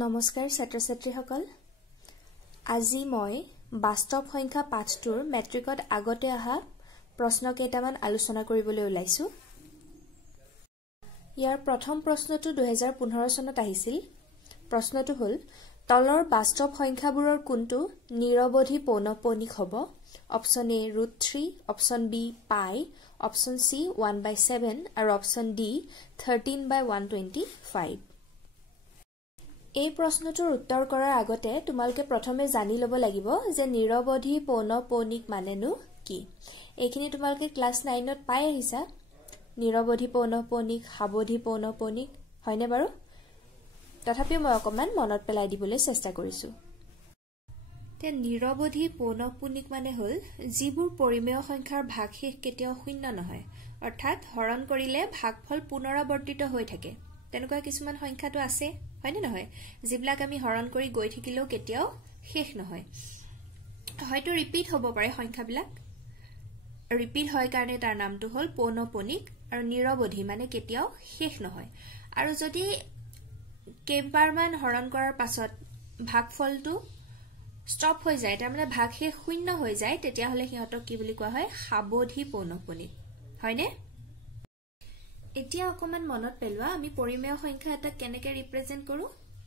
নমস্কাৰ ছাত্ৰ-ছাত্ৰীসকল আজি মই বাস্তৱ সংখ্যা পাঠটোৰ মেট্ৰিকত আগতে আহা প্ৰশ্ন কেইটামান আলোচনা কৰিবলৈ ওলাইছো ইয়াৰ প্ৰথম প্ৰশ্নটো 2015 চনত আহিছিল প্ৰশ্নটো হ'ল তলৰ বাস্তৱ সংখ্যাবোৰৰ কোনটো নিৰৱধি পৌনঃপুনিক হ'ব অপচন এ √3 অপচন বি পাই অপচন সি 1/7 আৰু অপচন ডি 13/125 এই প্ৰশ্নটোৰ উত্তৰ কৰাৰ আগতে তোমালোকে প্ৰথমে জানি ল'ব লাগিব যে নিৰৱধি পৌনঃপুনিক মানেনো কি এইখিনি তোমালোকে ক্লাস 9ত পাই আহিছা নিৰৱধি পৌনঃপুনিক সাৱধি পৌনঃপুনিক হয়নে বাৰু তথাপিও মই অকমান মনত পেলাই দিবলৈ চেষ্টা কৰিছো তে নিৰৱধি পৌনঃপুনিক মানে হ'ল যিবোৰ পৰিমেয় সংখ্যাৰ ভাগশেষ কেতিয়াও শূন্য নহয় অৰ্থাৎ হৰণ কৰিলে ভাগফল পুনৰাবৰ্তিত হৈ থাকে তেনেকুৱা কিছুমান সংখ্যাটো আছে হয়নে নহয় যিবিলাক আমি হৰণ কৰি গৈ থাকিলেও কেতিয়াও শেষ নহয় হয়তো ৰিপিট হ'ব পাৰে সংখ্যাবিলাক ৰিপিট হয় কাৰণে তাৰ নামটো হ'ল পৌনঃপুনিক আৰু নিৰৱধি মানে কেতিয়াও শেষ নহয় আৰু যদি কেইবাৰমান হৰণ কৰাৰ পাছত ভাগফলটো ষ্টপ হৈ যায় তাৰ মানে ভাগশেষ শূন্য হৈ যায় তেতিয়া হলে সিহঁতক কি বুলি কোৱা হয় সাৱধি পৌনঃপুনিক হয়নে এতিয়া অকমান মনত পেলোৱা আমি পৰিমেয় সংখ্যা এটা কেনেকৈ ৰিপ্ৰেজেন্ট কৰো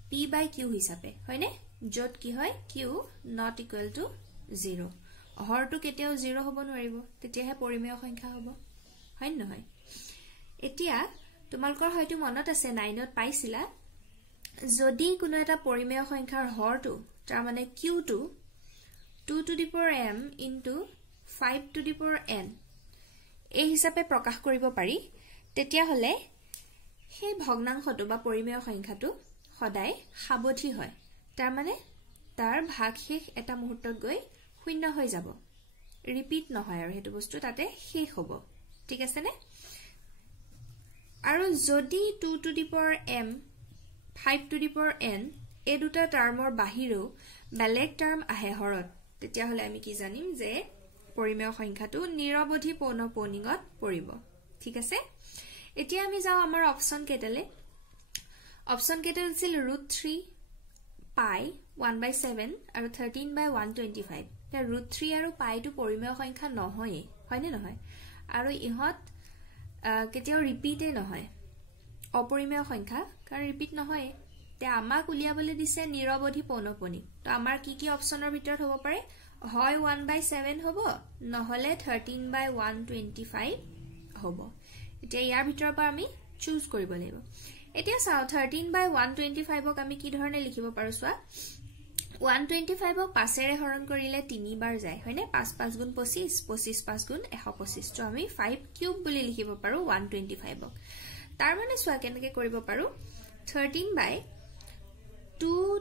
p/q হিচাপে হয়নে যত কি হয় q not equal to 0 হৰটো কেতিয়াও 0 হ'ব নোৱাৰিব তেতিয়াহে পৰিমেয় সংখ্যা হ'ব হয় নহয় এতিয়া তোমালোকৰ হয়তো মনত আছে 9ত পাইছিলা যদি কোনো এটা পৰিমেয় সংখ্যাৰ হৰটো তাৰ মানে q টো 2 to the power m into 5 to the power n এই হিচাপে প্ৰকাশ কৰিব পাৰি তেতিয়া হলে সেই ভগ্নাংশটো বা পৰিমেয় সংখ্যাটো সদায় সাৱধি হয় তাৰ মানে তাৰ ভাগশেষ এটা মুহূৰ্তত গৈ শূন্য হৈ যাব ৰিপিট নহয় আৰু হেতু বস্তু তাতে শেষ হ'ব ঠিক আছে নে আৰু যদি 2 to the power m 5 to the power n এই দুটা টাৰ্মৰ বাহিৰেও বেলেগ টাৰ্ম আহে হৰত তেতিয়া হলে আমি কি জানিম যে পৰিমেয় সংখ্যাটো নিৰৱধি পৌনঃপুনিকত পৰিব ঠিক আছে এতিয়া আমি যাও আমাৰ অপচন কেটালে অপচন কেটা আছিল √3 পাই 1/7 আৰু 13/125 তে √3 আৰু পাই টো পৰিমেয় সংখ্যা নহয় হয়নে নহয় আৰু ইহত কেতিয়াও ৰিপিটে নহয় অপৰিমেয় সংখ্যা কাৰণ ৰিপিট নহয় তে আমাক উলিয়াবলৈ দিছে নিৰৱধি পৌনঃপুনিক তো আমাৰ কি কি অপচনৰ ভিতৰত হ'ব পাৰে হয় 1/7 হ'ব নহলে 13/125 হ'ব এতিয়া ইয়াৰ ভিতৰৰ পৰা আমি চুজ কৰিব লাগিব এতিয়া চাও 13/125 ক আমি কি ধৰণে লিখিব পাৰো চোৱা 125 ক 5 ৰে হৰণ কৰিলে 3 বাৰ যায় হয়নে 5 5 গুণ 25 25 5 গুণ 125 তো আমি 5 কিউব বুলি লিখিব পাৰো 125 ক তাৰ মানে চোৱা কেনেকৈ কৰিব পাৰো 13/2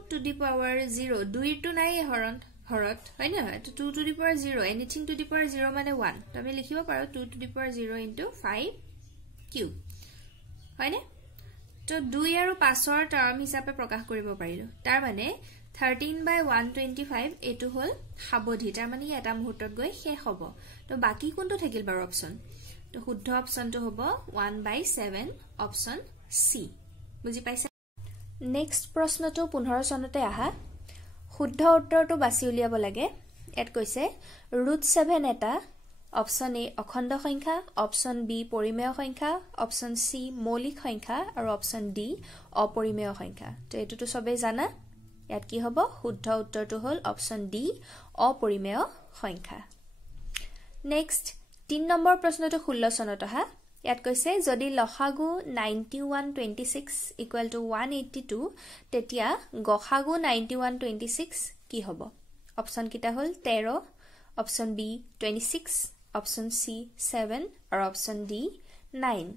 to the power 0 2 টো নাই হৰত হয় না 2 to the power 0 anything to the power 0 মানে 1 তো আমি লিখিব পাৰো 2 to the power 0 into 5 cube হয়নে তো 2 আৰু 5 ৰ টাৰ্ম হিচাপে প্ৰকাশ কৰিব পাৰিলো তাৰ মানে 13/125 এটো হল সাৱধি তাৰ মানে এটা মুহূৰ্তত গৈ শেষ হ'ব তো বাকি কোনটো থাকিল বাৰু অপচন তো শুদ্ধ অপচনটো হ'ব 1/7 অপচন সি বুজি পাইছা নেক্সট প্ৰশ্নটো 15 চনতে আহা শুদ্ধ উত্তৰটো বাছি উলিয়াব লাগে এত কৈছে √7 এটা অপচন এ অখণ্ড সংখ্যা অপচন বি পৰিমেয় সংখ্যা অপচন সি মৌলিক সংখ্যা আৰু অপচন ডি অপৰিমেয় সংখ্যা তো এটোটো সবে জানা ইয়াত কি হ'ব শুদ্ধ উত্তৰটো হ'ল অপচন ডি অপৰিমেয় সংখ্যা নেক্সট 3 নম্বৰ প্ৰশ্নটো 16 চনত আহা ইয়াত কৈছে যদি লসাগু 9126 = 182 তেতিয়া গসাগু 9126 কি হ'ব অপচন কিটা হ'ল 13 অপচন বি 26 অপচন সি 7 আৰু অপচন ডি 9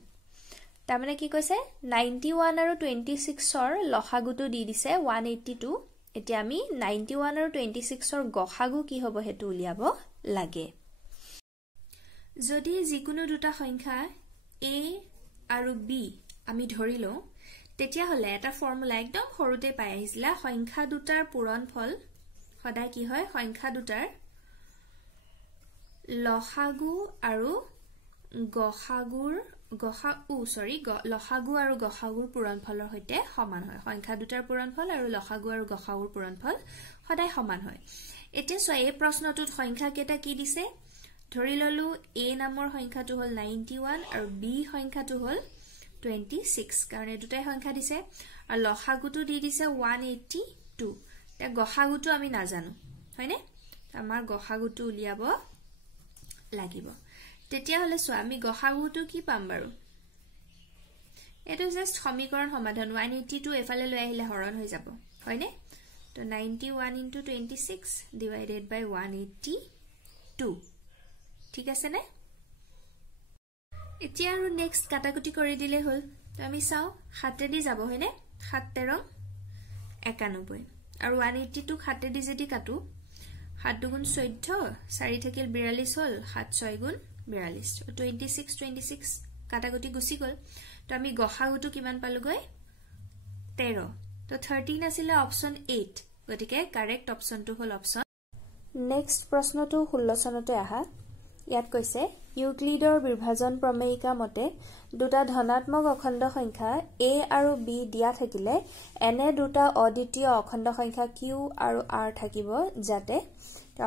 তাৰ মানে কি কৈছে 91 আৰু 26 ৰ লসাগুটো দি দিছে 182 এতিয়া আমি 91 আৰু 26 ৰ গসাগু কি হ'ব হেতু উলিয়াব লাগে যদি যিকোনো দুটা সংখ্যা a আৰু b আমি ধৰি লও তেতিয়া হলে এটা ফৰ্মুলা একদম সৰুতে পাই আহিছিলা সংখ্যা দুটাৰ পূৰণফল সদায় কি হয় সংখ্যা দুটাৰ লসাগু আৰু গসাগুৰ লসাগু আৰু গসাগুৰ পূৰণফলৰ সৈতে সমান হয় সংখ্যা দুটাৰ পূৰণফল আৰু লসাগু আৰু গসাগুৰ পূৰণফল সদায় সমান হয় এতিয়া চোৱা এই প্ৰশ্নটোত সংখ্যা কেইটা কি দিছে ধৰি ললো a নামৰ সংখ্যাটো হল 91 আৰু b সংখ্যাটো হল 26 কাৰণ এই দুটাই সংখ্যা দিছে আৰু লসাগুটো দি দিছে 182 তে গসাগুটো আমি নাজানো হয়নে আমাৰ গসাগুটো উলিয়াব লাগিব তেতিয়া হলে চোৱা আমি গসাগুটো কি পাম বাৰু এটো জাস্ট সমীকৰণ সমাধান 182 এফালে লৈ আহিলে হৰণ হৈ যাব হয়নে তো 91 into 26 divided by 182 ঠিক আছে নে এতিয়া আৰু নেক্সট কাটাকুটি কৰি দিলে হল তো আমি চাও 7 দি যাব হয়নে 7 13 91 আৰু 182 7 দি যদি কাটো 7 দুগুণ 14 4 থাকিল 42 হল 7 6 গুণ 42 26 কাটাকুটি গুছি গল তো আমি গসাগুটো কিমান পালোগৈ 13 তো 13 আছিল অপচন 8 গতিকে কারেক্ট অপচনটো হল অপচন নেক্সট প্ৰশ্নটো 16 চনতে আহা ইয়াত কৈছে ইউক্লিডৰ বিভাজন প্ৰমেয়িকা মতে দুটা ধনাত্মক অখণ্ড সংখ্যা a আৰু b দিয়া থাকিলে এনে দুটা অদ্বিতীয় অখণ্ড সংখ্যা q আৰু r থাকিব যাতে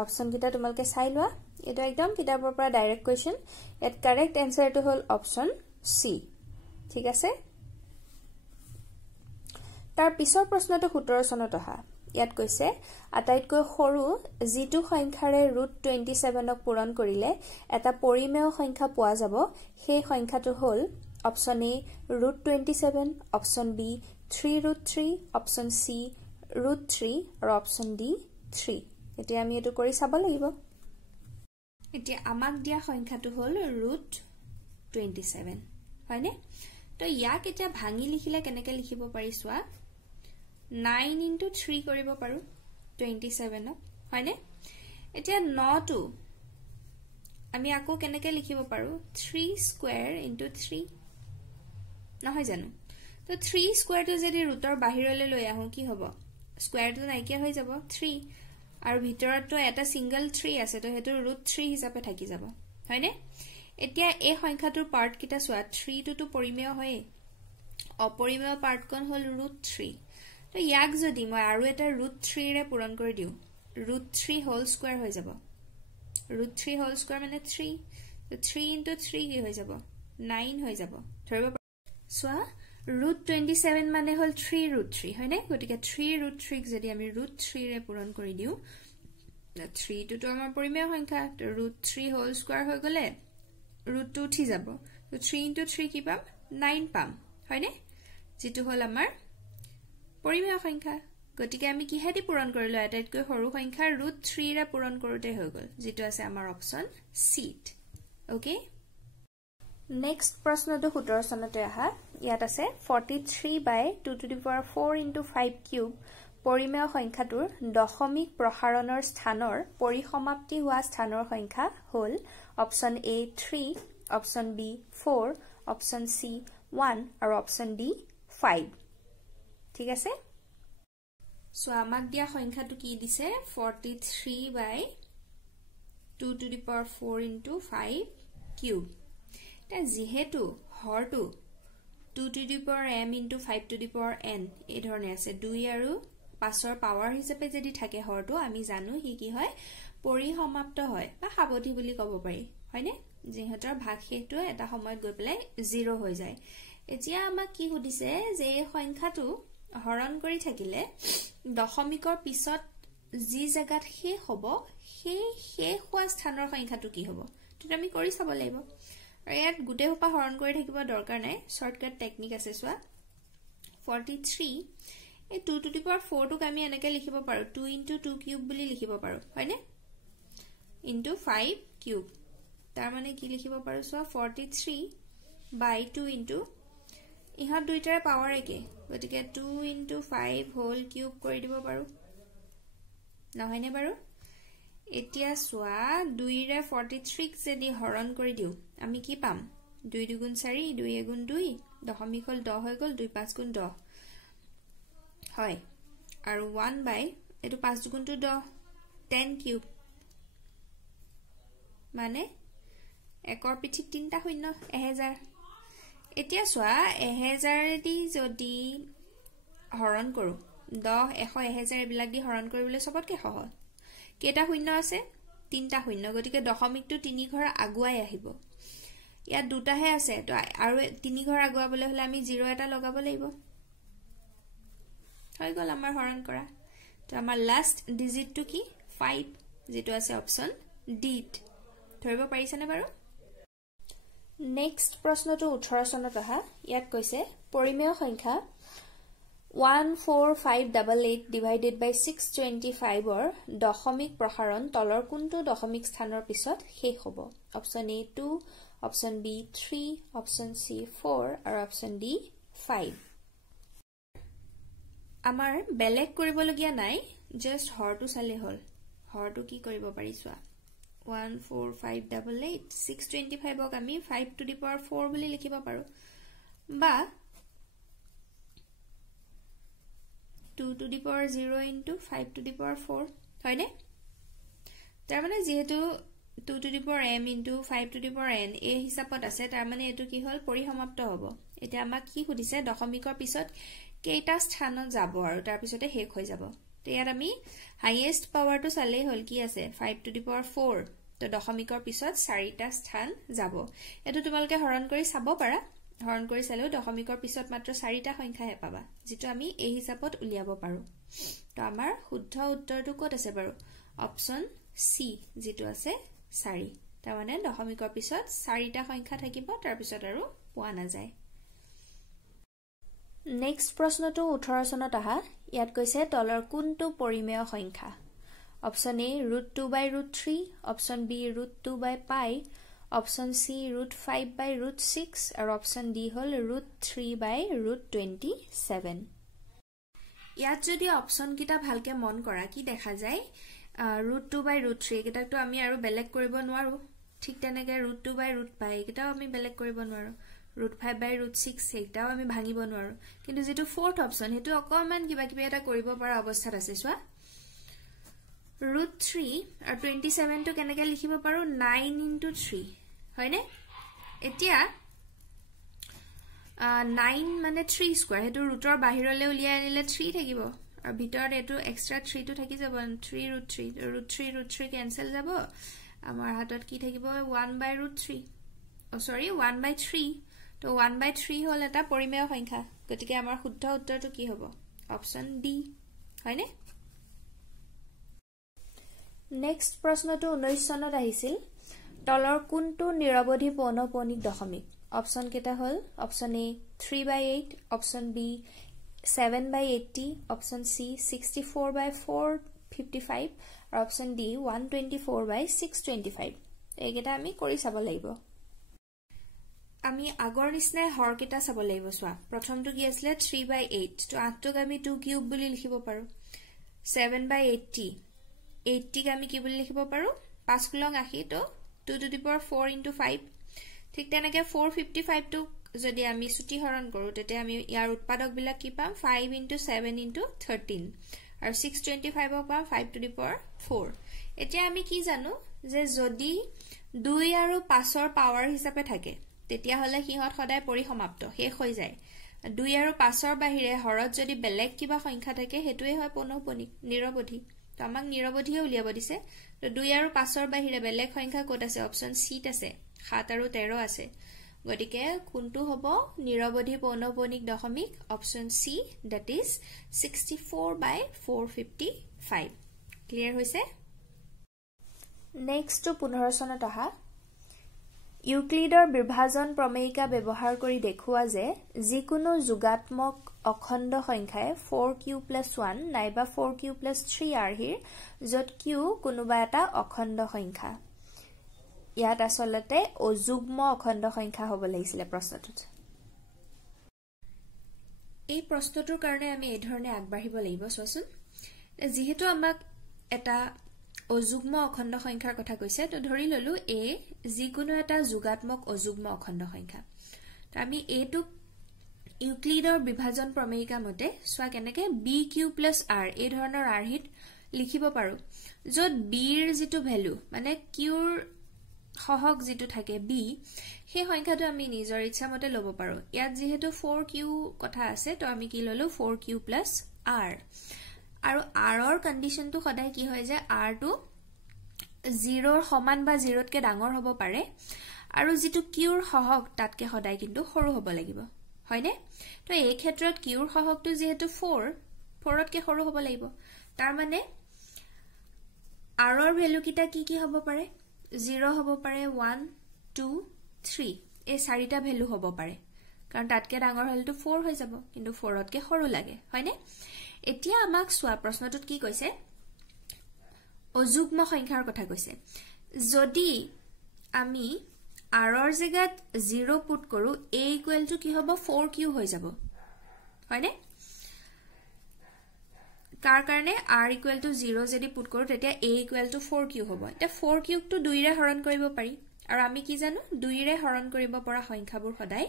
অপচন কিটা তোমালকে চাই লোৱা এটা একদম কিতাপৰ পৰা ডাইৰেক্ট কোৱেশ্চন এট কাৰেক্ট আনসাৰটো হল অপচন সি ঠিক আছে তাৰ পিছৰ প্ৰশ্নটো 17 চনত আহা ইয়াত কৈছে আটাইতকৈ সৰু যিটো সংখ্যাৰে √27 ক পূৰণ কৰিলে এটা পৰিমেয় সংখ্যা পোৱা যাব সেই সংখ্যাটো হল অপচন এ √27 অপচন বি 3√3 অপচন সি √3 আৰু অপচন ডি 3 এতিয়া আমি এটো কৰি চাব লাগিব এতিয়া আমাক দিয়া সংখ্যাটো হল √27 হয়নে তো ইয়াক এতিয়া ভাঙি লিখিলে কেনেকৈ লিখিব পাৰি চোৱা 9 into 3 কৰিব পাৰো 27 হয়নে এতিয়া 9 টো আমি আকৌ কেনেকৈ লিখিব পাৰো 3 স্কয়াৰ into 3 নহয় জানো তো 3 স্কয়াৰ টো যদি ৰুটৰ বাহিৰলৈ লৈ আহো কি হ'ব স্কয়াৰ টো নাইকিয়া হৈ যাব 3 আৰু ভিতৰত তো এটা সিঙ্গল 3 আছে তো হেতু √3 হিচাপে থাকি যাব হয়নে এতিয়া এই সংখ্যাটোৰ পাৰ্ট কিটা চোৱা 3 টো পৰিমেয় হয় অপৰিমেয় পাৰ্ট কোন হল √3 তো ইয়াক যদি মই আৰু এটা √3 ৰে পূৰণ কৰি দিও √3 হোল স্কয়াৰ হৈ যাব √3 হোল স্কয়াৰ মানে 3 তো 3 into 3 কি হৈ যাব 9 হৈ যাব ধৰিব সোৱা √27 মানে হল 3√3 হয়নে গটিকে 3√3 ক যদি আমি √3 ৰে পূৰণ কৰি দিও 3 টো আমাৰ পৰিমেয় সংখ্যা তো √3 হোল স্কয়াৰ হৈ গলে √2 উঠি যাব তো 3 into 3 কি পাম 9 পাম হয়নে যেটো হল আমাৰ পৰিমেয় সংখ্যা গটিকে আমি কিহেদি পূৰণ কৰিলো আটাইতকৈ সৰু সংখ্যা √3 ৰে পূৰণ কৰোতে হৈ গল যেটো আছে আমাৰ অপচন সি ওকে নেক্সট প্ৰশ্নটো 17 চনতে আহা ইয়াত আছে 43/2⁴ into 5 কিউব পৰিমেয় সংখ্যাটোৰ দশমিক প্ৰসাৰণৰ স্থানৰ পৰিসমাপ্তি হোৱা স্থানৰ সংখ্যা হল অপচন এ 3 অপচন বি 4 অপচন সি 1 আৰু অপচন ডি 5 ঠিক আছে সো আমাক দিয়া সংখ্যাটো কি দিছে 43/2⁴ into 5 কিউব তা যেহেতু হৰটো 2⁴m into 5⁴n এই ধৰণে আছে 2 আৰু 5ৰ পাৱাৰ হিচাপে যদি থাকে হৰটো আমি জানো কি হয় পৰিসমাপ্ত হয় বা সাৱধি বুলি ক'ব পাৰি হয়নে যেহেতৰ ভাগশেষটো এটা সময়ত গৈ পেলাই 0 হৈ যায় এতিয়া আমাক কি সুধিছে যে এই সংখ্যাটো হৰণ কৰি থাকিলে দশমিকৰ পিছত যি জাগাত শেষ হ'ব সেই শেষ হোৱা স্থানৰ সংখ্যাটো কি হ'ব তো আমি কৰি চাব লাগিব আৰু ইয়াত গুটে হোপা হৰণ কৰি থাকিব দৰকাৰ নাই শৰ্টকাট টেকনিক আছে সোৱা 43 এই 2⁴ টোক আমি এনেকৈ লিখিব পাৰো 2 into 2 কিউব বুলি লিখিব পাৰো হয়নে into 5 কিউব তাৰ মানে কি লিখিব পাৰো সোৱা 43/2 into ইহত দুইটাৰ পাৱাৰ একে গটিকে 2 into 5 হোল কিউব কৰি দিব পাৰো নহয়নে বাৰু এতিয়া সোৱা 2 ৰে 43 ক যদি হৰণ কৰি দিও আমি কি পাম 2 দুগুণ 4 2 এগুণ 2 দশমিক হল 10 হৈ গল 2 5 গুণ 10 হয় আৰু 1 বাই এটো 5 দুগুণ 10 10 কিউব মানে একৰ পিঠিত 3টা শূন্য 1000 এতিয়া চোৱা 1000 দি যদি হৰণ কৰো 10 100 1000 এবিলাক দি হৰণ কৰিবলৈ সবতকে সহজ কেটা শূন্য আছে 3টা শূন্য গতিকে দশমিকটো 3 ঘৰ আগুৱাই আহিব ইয়াত দুটাহে আছে তো আৰু 3 ঘৰ আগুৱাবলৈ হলে আমি 0 এটা লগাব লাগিব হৈ গল আমাৰ হৰণ কৰা তো আমাৰ লাষ্ট ডিজিটটো কি 5 যেটো আছে অপচন ডি ধৰিব পাৰিছানে বাৰু নেক্সট প্ৰশ্নটো 18 চনত অহা ইয়াত কৈছে পৰিমেয় সংখ্যা 14588 divided by 625 or দশমিক প্ৰসাৰণ তলৰ কোনটো দশমিক স্থানৰ পিছত শেষ হ'ব অপচন এ 2 অপচন বি 3 অপচন সি 4 আৰু অপচন ডি 5 আমাৰ বেলেগ কৰিবলগীয়া নাই জাস্ট হৰটো চালে হল হৰটো কি কৰিব পাৰি চোৱা 14588 625 ক আমি 5 to the power 4 বুলি লিখিব পাৰো বা 2 to the power 0 into 5 to the power 4 হয়নে তাৰ মানে যেহেতু 2 to the power m into 5 to the power n এই হিচাপত আছে তাৰ মানে এটো কি হল পৰিসমাপ্ত হ'ব এতিয়া আমাক কি সুধিছে দশমিকৰ পিছত কেইটা স্থানত যাব আৰু তাৰ পিছতে শেষ হৈ যাব তো ইয়াত আমি হাইয়েস্ট পাৱাৰটো চালেই হল কি আছে 5 to the power 4 তো দশমিকৰ পিছত 4টা স্থান যাব এটো তোমালকে হৰণ কৰি চাব পাৰা হৰণ কৰি চালেও দশমিকৰ পিছত মাত্ৰ 4টা সংখ্যাহে পাবা যেটো আমি এই হিচাপত উলিয়াব পাৰো তো আমাৰ শুদ্ধ উত্তৰটো ক'ত আছে বাৰু অপচন সি যেটো আছে 4 তাৰ মানে দশমিকৰ পিছত 4টা সংখ্যা থাকিব তাৰ পিছত আৰু পোৱা না যায় নেক্সট প্ৰশ্নটো 18 চনত আহা ইয়াত কৈছে তলৰ কোনটো পৰিমেয় সংখ্যা অপচন এ √2/√3 অপচন বি √2/π অপচন সি √5/√6 আৰু অপচন ডি হল √3/√27 ইয়াত যদি অপচন কিটা ভালকে মন কৰা কি দেখা যায় √2/√3 কিটাটো আমি আৰু বেলেগ কৰিব নোৱাৰো ঠিক তেনেকে √2/√π কিটাও আমি বেলেগ কৰিব নোৱাৰো √5/√6 এটাও আমি ভাঙিব নোৱাৰো কিন্তু যেটো ফোৰ্থ অপচন হেতু অকমান কিবা কিবা এটা কৰিব পৰা অৱস্থাত আছে চোৱা √3 আৰু 27 টো কেনেকৈ লিখিব পাৰো 9 into 3 হয়নে এতিয়া 9 মানে 3 স্কয়াৰ হেতু ৰুটৰ বাহিৰলৈ উলিয়াই আনিলে 3 থাকিব আৰু ভিতৰত এটো এক্সট্ৰা 3 টো থাকি যাব 3 কেনসেল যাব আমাৰ হাতত কি থাকিব 1/√3 সৰি 1/3 তো 1/3 হল এটা পৰিমেয় সংখ্যা গতিকে আমাৰ শুদ্ধ উত্তৰটো কি হ'ব অপচন ডি হয়নে নেক্সট প্ৰশ্নটো 19 চনত আহিছিল তলৰ কোনটো নিৰৱধি পৌনঃপুনিক দশমিক অপচন কেটা হল অপচন এ 3/8 অপচন বি 7/80 অপচন সি 64/455 আৰু অপচন ডি 124/625 এইকেটা আমি কৰি চাব লাগিব আমি আগৰ নিচিনা হৰ কেটা চাব লাগিব চোৱা প্ৰথমটো কি আছিল 3/8 তো 8 ক আমি 2 কিউব বুলি লিখিব পাৰো 7/80 80 ক আমি কি বুলি লিখিব পাৰো 5 কুলং 80 তো 2 to the power 4 into 5 ঠিক তেনেকে 455 টো যদি আমি সুটি হৰণ কৰো তেতে আমি ইয়াৰ উৎপাদক বিলাক কি পাম 5 into 7 into 13 আৰু 625 ক পাম 5 to the power 4 এতিয়া আমি কি জানো যে যদি 2 আৰু 5 ৰ পাৱাৰ হিচাপে থাকে তেতিয়া হলে হিহত সদায় পৰিসমাপ্ত শেষ হৈ যায় 2 আৰু 5 ৰ বাহিৰে হৰত যদি বেলেগ কিবা সংখ্যা থাকে হেতুৱে হয় পৌনঃপুনিক নিৰৱধি তো আমাক নিৰৱধিয়ে উলিয়াব দিছে তো 2 আৰু 5 ৰ বাহিৰে বেলেগ সংখ্যা ক'ত আছে অপচন সি আছে 7 আৰু 13 আছে গতিকে কোনটো হ'ব নিৰৱধি পৌনঃপুনিক দশমিক option see that is 64/455 clear হৈছে নেক্সট 15 চনত আহা ইউক্লিডৰ বিভাজন প্ৰমেয়িকা ব্যৱহাৰ কৰি দেখুৱা যে যিকোনো যোগাত্মক অখণ্ড সংখ্যায় 4q + 1 নাইবা 4q + 3 আৰ্হিৰ যত q কোনোবা এটা অখণ্ড সংখ্যা ইয়াত আসলতে অযুগ্ম অখণ্ড সংখ্যা হ'ব লাগিছিল প্ৰশ্নটোত এই প্ৰশ্নটোৰ কাৰণে আমি এই ধৰণে আগবাঢ়িব লাগিব চোৱাচোন যেহেতু আমাক এটা অযুগ্ম অখণ্ড সংখ্যাৰ কথা কৈছে তো ধৰি ললো a যিকোনো এটা যোগাত্মক অযুগ্ম অখণ্ড সংখ্যা তো আমি a টু ইউক্লিডৰ বিভাজন প্ৰমেয়িকা মতে সোৱা কেনেকে bq + r এই ধৰণৰ আৰ্হিত লিখিব পাৰো যত b ৰ যেটো ভ্যালু মানে q ৰ সহগ যেটো থাকে b সেই সংখ্যাটো আমি নিজৰ ইচ্ছা মতে লব পাৰো ইয়াত যেহেতু 4q কথা আছে তো আমি কি ললো 4q + r আৰু r ৰ কন্ডিশনটো সদায় কি হয় যে r টো 0 ৰ সমান বা 0 তকে ডাঙৰ হ'ব পাৰে আৰু যেটো q ৰ সহগ তাতকে সদায় কিন্তু সৰু হ'ব লাগিব হয়নে তো এই ক্ষেত্ৰত q ৰ সহগটো যেহেতু 4 তকে সৰু হ'ব লাগিব তাৰ মানে r ৰ ভ্যালু কিটা কি হ'ব পাৰে 0 হ'ব পাৰে 1 2 3 এই চাৰিটা ভ্যালু হ'ব পাৰে কাৰণ তাতকে ডাঙৰ হলটো 4 হৈ যাব কিন্তু 4 তকে সৰু লাগে হয়নে এতিয়া আমাক সোৱা প্ৰশ্নটোত কি কৈছে অযুগ্ম সংখ্যাৰ কথা কৈছে যদি আমি r ৰ জাগাত 0 পুট কৰো a = কি হ'ব 4q হৈ যাব হয়নে কাৰ কাৰণে r = 0 যদি পুট কৰো তেতিয়া a = 4q হ'ব এটা 4q টো 2 ৰে হৰণ কৰিব পাৰি আৰু আমি কি জানো 2 ৰে হৰণ কৰিব পৰা সংখ্যাবোৰ সদায়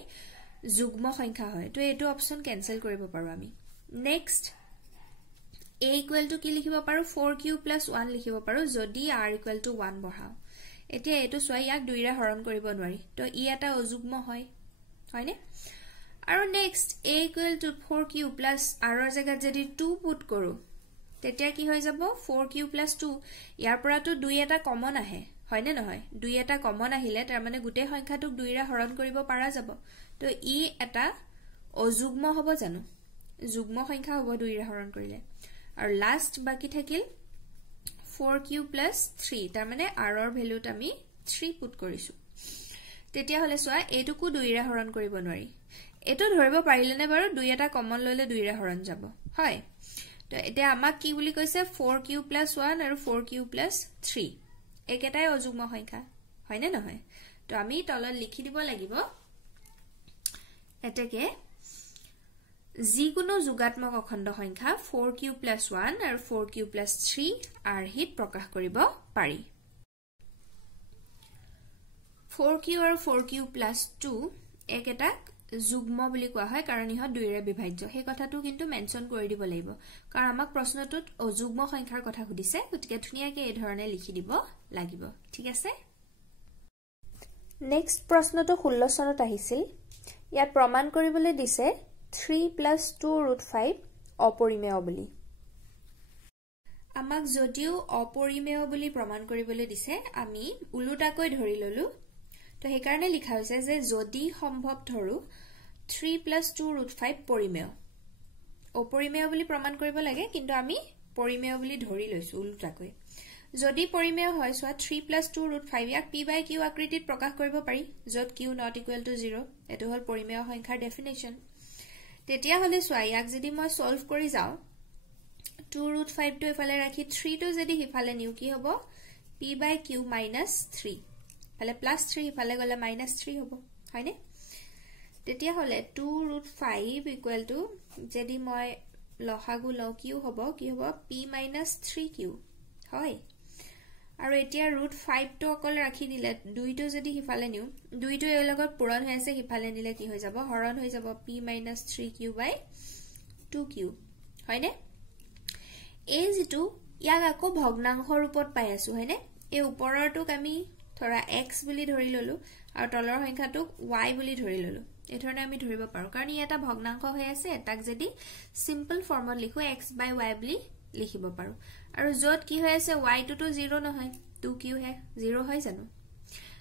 যুগ্ম সংখ্যা হয় তো এটো অপচন ক্যান্সেল কৰিব পাৰো আমি নেক্সট a = কি লিখিব পাৰো 4q + 1 লিখিব পাৰো যদি r = 1 বহাও এতিয়া এটো সোৱা ইয়াক 2 ৰে হৰণ কৰিব নোৱাৰি তো ই এটা অযুগ্ম হয় হয়নে আৰু নেক্সট a = 4q + r ৰ জাগাত যদি 2 পুট কৰো তেতিয়া কি হৈ যাব 4q + 2 ইয়াৰ পৰা তো 2 এটা কমন আহে হয়নে নহয় 2 এটা কমন আহিলে তাৰ মানে গুটে সংখ্যাটোক 2 ৰে হৰণ কৰিব পাৰা যাব তো ই এটা অযুগ্ম হ'ব জানো যুগ্ম সংখ্যা হ'ব 2 ৰে হৰণ কৰিলে আৰু লাষ্ট বাকি থাকিল 4q + 3 তাৰ মানে r ৰ ভ্যালুত আমি 3 পুট কৰিছো তেতিয়া হলে সোৱা এটুকু 2 ৰে হৰণ কৰিব নোৱাৰি এটো ধৰিব পাৰিলেনে বাৰু 2 এটা কমন ললে 2 ৰে হৰণ যাব হয় তো এতিয়া আমাক কি বুলি কৈছে 4q + 1 আৰু 4q + 3 একেটাই অযুগ্ম সংখ্যা হয়নে নহয় তো আমি তলত লিখি দিব লাগিব এতেকে যিকোনো যোগাত্মক অখণ্ড সংখ্যা 4q + 1 আৰু 4q + 3 r হিত প্ৰকাশ কৰিব পাৰি 4q আৰু 4q + 2 একেটা যুগ্ম বুলি কোৱা হয় কাৰণ ইহত 2 ৰে বিভাজ্য সেই কথাটো কিন্তু মেনশন কৰি দিব লাগিব কাৰণ আমাক প্ৰশ্নটোত অযুগ্ম সংখ্যাৰ কথা সুধিছে গতিকে ধুনিয়াকে এই ধৰণে লিখি দিব লাগিব ঠিক আছে নেক্সট প্ৰশ্নটো 16 চনত আহিছিল ইয়াত প্ৰমাণ কৰিবলৈ দিছে 3 + 2√5 অপৰিমেয় বুলি আমাক যদিও অপৰিমেয় বুলি প্ৰমাণ কৰিবলৈ দিছে আমি উলুটাকৈ ধৰি ললো তো সেই কাৰণে লিখা হৈছে যে যদি সম্ভৱ ধৰো 3 + 2√5 পৰিমেয় অপৰিমেয় বুলি প্ৰমাণ কৰিব লাগে কিন্তু আমি পৰিমেয় বুলি ধৰি লৈছো উলুটাকৈ যদি পৰিমেয় হয় সোৱা 3 + 2√5 ইয়াক p/q আকৃতিত প্ৰকাশ কৰিব পাৰি যত q ≠ 0 এটো হল পৰিমেয় সংখ্যাৰ ডেফিনেশন তেতিয়া হলে সোৱা ইয়াক যদি মই সলভ কৰি যাও 2√5 টো এফালে ৰাখি 3 টো যদি হিফালে নিউ কি হ'ব p/q - 3 ফালে +3 হিফালে গলে -3 হ'ব হয়নে তেতিয়া হলে 2√5 যদি মই লসাগু লও কি হ'ব p - 3q হয় আৰু এতিয়া √5 টো অকল ৰাখি দিলে 2 টো যদি হিফালে নিউ 2 টো এৰ লগত পূৰণ হৈ আছে হিফালে নিলে কি হৈ যাব হৰণ হৈ যাব p - 3q/2q হয়নে এই যেটো ইয়াক আকৌ ভগ্নাংশ ৰূপত পাই আছো হয়নে এই ওপৰৰটোক আমি ধৰা x বুলি ধৰি ললো আৰু তলৰ সংখ্যাটোক y বুলি ধৰি ললো এই ধৰণে আমি ধৰিব পাৰো কাৰণ ই এটা ভগ্নাংশ হৈ আছে তাক যদি সিম্পল ফৰ্মত লিখো x/y বুলি লিখিব পাৰো আৰু যত কি হৈ আছে y টো 0 নহয় 2q হে 0 হয় জানো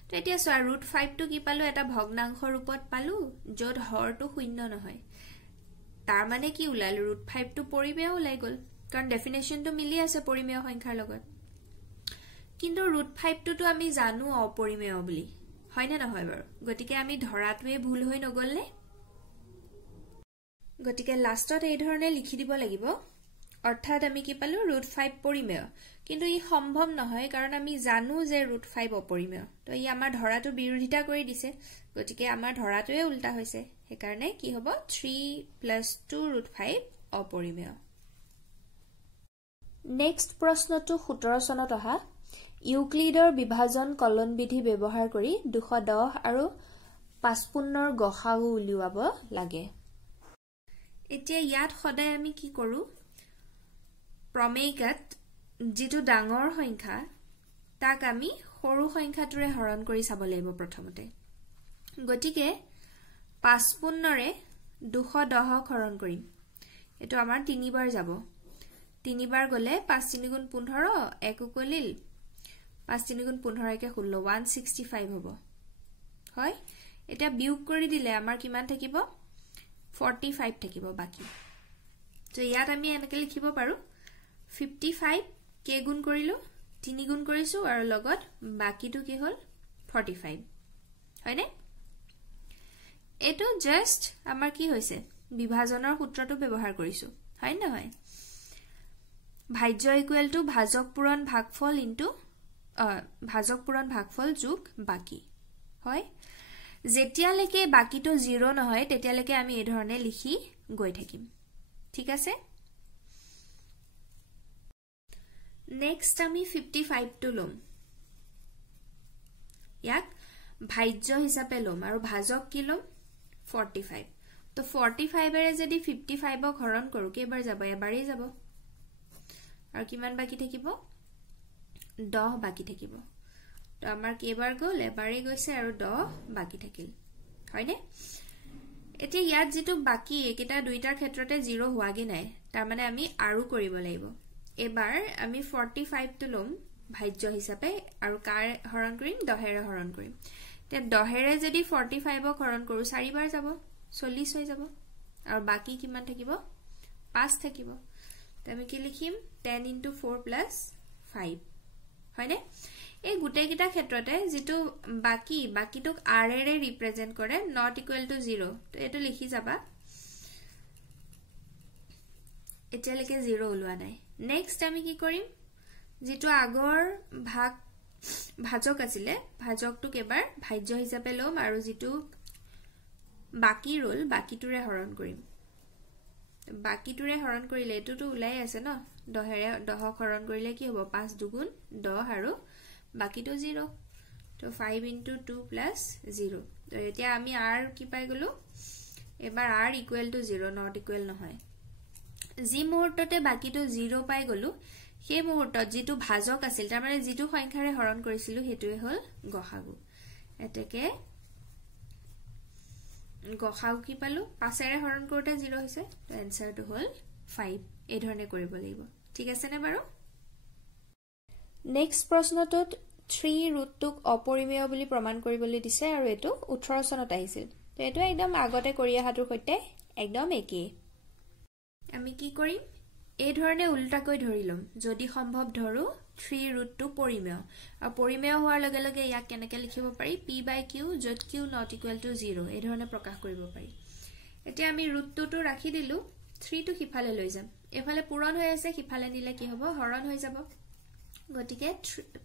তো এতিয়া সোৱা √5 টো কি পালো এটা ভগ্নাংশ ৰূপত পালো যত হৰটো শূন্য নহয় তাৰ মানে কি উলাল √5 টো পৰিমেয় ওলাই গল কাৰণ ডেফিনেশনটো মিলি আছে পৰিমেয় সংখ্যাৰ লগত কিন্তু √5 টো আমি জানো অপৰিমেয় বুলি হয়নে নহয় বাৰু গতিকে আমি ধৰাটোৱে ভুল হৈ নগলনে গতিকে লাষ্টত এই ধৰণে লিখি দিব লাগিব অৰ্থাৎ আমি কি পালো √5 পৰিমেয় কিন্তু ই সম্ভৱ নহয় কাৰণ আমি জানো যে √5 অপৰিমেয় তো ই আমাৰ ধৰাটো বিৰোধিতা কৰি দিছে গতিকে আমাৰ ধৰাটোৱে উল্টা হৈছে সেই কাৰণে কি হ'ব 3 + 2√5 অপৰিমেয় নেক্সট প্ৰশ্নটো 17 চনত অহা ইউক্লিডৰ বিভাজন কলন বিধি ব্যৱহাৰ কৰি 210 আৰু 55ৰ গসাগু উলিয়াব লাগে এতিয়া ইয়াত সদায় আমি কি কৰো প্ৰমেয়িকাত যেটো ডাঙৰ সংখ্যা তাক আমি সৰু সংখ্যাটোৰে হৰণ কৰি চাব লাগিব প্ৰথমতে গতিকে 55ৰে 210ক হৰণ কৰিম এটো আমাৰ 3 বাৰ যাব 3 বাৰ গলে 5 3 গুণ 15 1 কলিল 5 3 গুণ 15 কে 16 165 হ'ব হয় এটা বিয়োগ কৰি দিলে আমাৰ কিমান থাকিব 45 থাকিব বাকি তো ইয়াত আমি এনেকৈ লিখিব পাৰো 55 কে গুণ কৰিলো 3 গুণ কৰিছো আৰু লগত বাকিটো কি হল 45 হয়নে এটো জাস্ট আমাৰ কি হৈছে বিভাজনৰ সূত্ৰটো ব্যৱহাৰ কৰিছো হয় না হয় ভাজ্য ইকুৱেল টু ভাজক পূৰণ ভাগফল ইনটু ভাজক পূৰণ ভাগফল যোগ বাকি হয় যেতিয়ালৈকে বাকিটো 0 নহয় তেতিয়ালৈকে আমি এই ধৰণে লিখি গৈ থাকিম ঠিক আছে নেক্সট আমি 55 টো লম ইয়াক ভাজ্য হিচাপে লম আৰু ভাজক কি লম 45 তো 45 এৰে যদি 55 ক হৰণ কৰো কেবাৰ যাব এবাৰেই যাব আৰু কিমান বাকি থাকিব 10 বাকি থাকিব তো আমাৰ কেবাৰ গল এবাৰেই গৈছে আৰু 10 বাকি থাকিল হয়নে এতিয়া ইয়াত যেটো বাকি একেটা দুইটাৰ ক্ষেত্ৰতে 0 হোৱাগে নাই তাৰ মানে আমি আৰু কৰিব লাগিব এবাৰ আমি 45 টো লম ভাজ্য হিচাপে আৰু কাৰ হৰণ কৰিম 10 এৰে হৰণ কৰিম তে 10 এৰে যদি 45 ক হৰণ কৰো 4 বাৰ যাব 40 হৈ যাব আৰু বাকি কিমান থাকিব 5 থাকিব তে আমি কি লিখিম 10 * 4 + 5 হয়নে এই গুটে কিটা ক্ষেত্ৰতে যেটো বাকিটোক r এৰে ৰিপ্ৰেজেন্ট কৰে not equal to 0 তো এটো লিখি যাবা এতিয়ালৈকে 0 ওলোৱা নাই নেক্সট আমি কি কৰিম যেটো আগৰ ভাজক আছিলে ভাজকটোক এবাৰ ভাজ্য হিচাপে লম আৰু যেটো বাকি ৰোল বাকিটোৰে হৰণ কৰিম বাকিটোৰে হৰণ কৰিলে এটোটো উলাই আছে ন 10ক হৰণ কৰিলে কি হ'ব 5 দুগুণ 10 আৰু বাকিটো 0 তো 5 * 2 + 0 তো এতিয়া আমি r কি পাই গলো এবাৰ r = 0 not equal নহয় জি মুহূৰ্ততে বাকিটো 0 পাই গলো সেই মুহূৰ্তত যেটো ভাজক আছিল তাৰ মানে যেটো সংখ্যাৰে হৰণ কৰিছিলো হেতুৱে হল গসাগু এতেকে গসাগু কি পালো 5 এৰে হৰণ কৰোতে 0 হৈছে তো আনসাৰটো হল 5 এই ধৰণে কৰিব লাগিব ঠিক আছে নে বাৰু নেক্সট প্ৰশ্নটোত 3 ৰুটটোক অপৰিমেয় বুলি প্ৰমাণ কৰিবলৈ দিছে আৰু এটো 18 চনত আহিছিল তো এটো একদম আগতে কৰি আহাটোৰ সৈতে একদম একেই আমি কি কৰিম এই ধৰণে উল্টাকৈ ধৰিলম যদি সম্ভৱ ধৰো 3 ৰুটটো পৰিমেয় আৰু পৰিমেয় হোৱাৰ লগে লগে ইয়াক কেনেকৈ লিখিব পাৰি p/q যত q not equal to 0 এই ধৰণে প্ৰকাশ কৰিব পাৰি এতিয়া আমি ৰুটটো ৰাখি দিলু 3 টো হিফালে লৈ যাম এফালে পূৰণ হৈ আছে হিফালে নিলে কি হ'ব হৰণ হৈ যাব গতিকে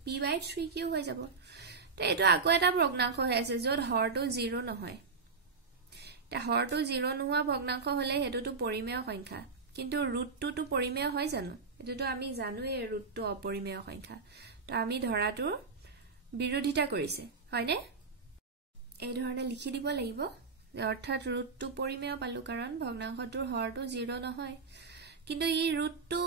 p/3q হৈ যাব তো এটো আকৌ এটা ভগ্নাংশ হৈ আছে যত হৰটো 0 নহয় তা হৰটো 0 নোহোৱা ভগ্নাংশ হলে হেতুটো পৰিমেয় সংখ্যা কিন্তু ৰুটটো তো পৰিমেয় হয় জানো এটোটো আমি জানো এই ৰুটটো অপৰিমেয় সংখ্যা তো আমি ধৰাটোৰ বিৰোধিতা কৰিছে হয়নে এই ধৰণে লিখি দিব লাগিব অৰ্থাৎ ৰুটটো পৰিমেয় পালো কাৰণ ভগ্নাংশটোৰ হৰটো 0 নহয় কিন্তু এই ৰুটটো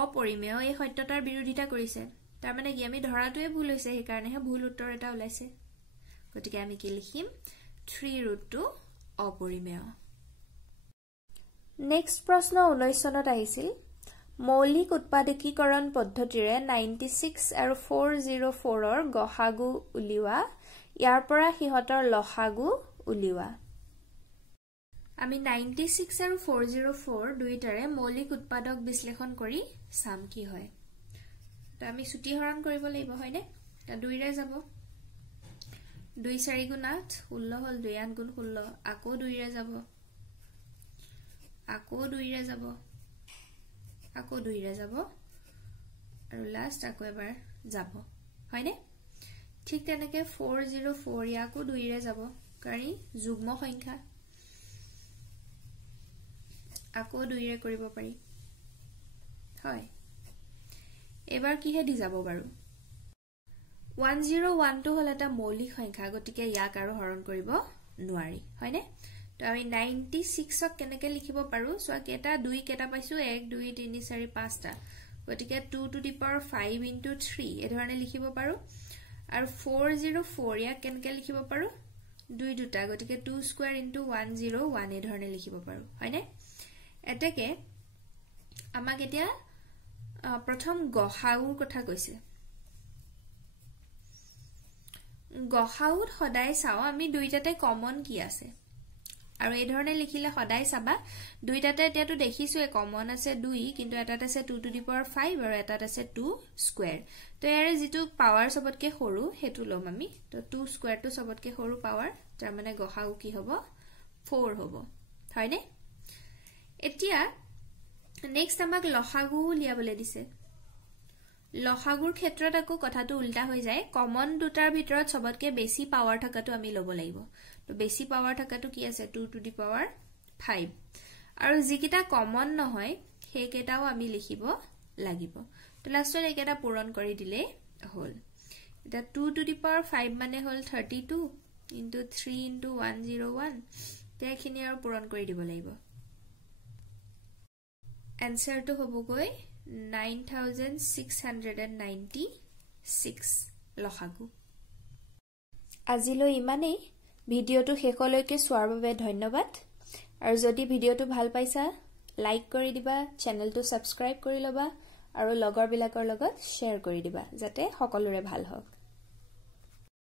অপৰিমেয় এই সত্যতাৰ বিৰোধিতা কৰিছে তাৰ মানে কি আমি ধৰাটোৱে ভুল হৈছে সেই কাৰণেহে ভুল উত্তৰ এটা ওলাইছে গতিকে আমি কি লিখিম 3 ৰুটটো অপৰিমেয় নেক্সট প্ৰশ্ন 19 চনত আহিছিল মৌলিক উৎপাদকীকৰণ পদ্ধতিৰে 96 আৰু 404 ৰ গসাগু উলিওৱা ইয়াৰ পৰা হিহতৰ লসাগু উলিওৱা আমি 96 আৰু 404 দুইটাৰে মৌলিক উৎপাদক বিশ্লেষণ কৰি সাম কি হয় তো আমি ছুটি হৰণ কৰিব লাগিব হয়নে তা 2 ৰে যাব 2 4 গুণ 8 16 হল 2 8 গুণ 16 আকৌ 2 ৰে যাব আকৌ 2 ৰে যাব আকৌ 2 ৰে যাব আৰু লাষ্ট আকৌ এবাৰ যাব হয়নে ঠিক তেনেকে 404 ইয়াকো 2 ৰে যাব কাৰণ যুগ্ম সংখ্যা আকৌ 2 ৰে কৰিব পাৰি হয় এবাৰ কি হে দি যাব বাৰু 1012 হল এটা মৌলিক সংখ্যা গতিকে ইয়াক আৰু হৰণ কৰিব নোৱাৰি হয়নে তো আমি 96 ক কেনেকৈ লিখিব পাৰো সো কেটা 2 কেটা পাইছো 1 2 3 4 5 টা গতিকে 2 to the power 5 into 3 এই ধৰণে লিখিব পাৰো আৰু 404 ইয়াক কেনেকৈ লিখিব পাৰো 2 দুটা গতিকে 2 স্কয়াৰ ইনটু 101 এই ধৰণে লিখিব পাৰো হয়নে এতেকে আমাক এতিয়া প্ৰথম গহাউৰ কথা কৈছে গহাউত সদায় চাও আমি দুইটাতে কমন কি আছে আৰু এই ধৰণে লিখিলে সদায় চাবা দুইটাতে এতিয়াটো দেখিছো এ কমন আছে 2 কিন্তু এটাত আছে 2 টু দি পাৱাৰ 5 আৰু এটাত আছে 2 স্কয়াৰ তো ইয়াৰে যেটো পাৱাৰ সবতকে সৰু হেতু লম আমি তো 2 স্কয়াৰ টু সবতকে সৰু পাৱাৰ তাৰ মানে গহাউ কি হ'ব 4 হ'ব হয়নে এতিয়া নেক্সট আমাক লসাগু লিয়াবলে দিছে লসাগুৰ ক্ষেত্ৰত আকো কথাটো উল্টা হৈ যায় কমন দুটাৰ ভিতৰত সবতকে বেছি পাৱাৰ থাকাটো আমি লব লাগিব তো বেছি পাৱাৰ থাকাটো কি আছে 2 টু দি পাৱাৰ 5 আৰু যিকিটা কমন নহয় হেকেটাও আমি লিখিব লাগিব তো লাষ্টত একেটা পূৰণ কৰি দিলে হল এটা 2 টু দি পাৱাৰ 5 মানে হল 32 into 3 into 101 তেখিনি আৰু পূৰণ কৰি দিব লাগিব आंसर तो होबगৈ 9696 লসাগু আজিলৈ ইমানেই ভিডিওটো শেষলৈকে চোৱাৰ বাবে ধন্যবাদ আৰু যদি ভিডিওটো ভাল পাইছা লাইক কৰি দিবা চেনেলটো সাবস্ক্ৰাইব কৰি লবা আৰু লগৰ বিলাকৰ লগত শেয়াৰ কৰি দিবা যাতে সকলোৰে ভাল হওক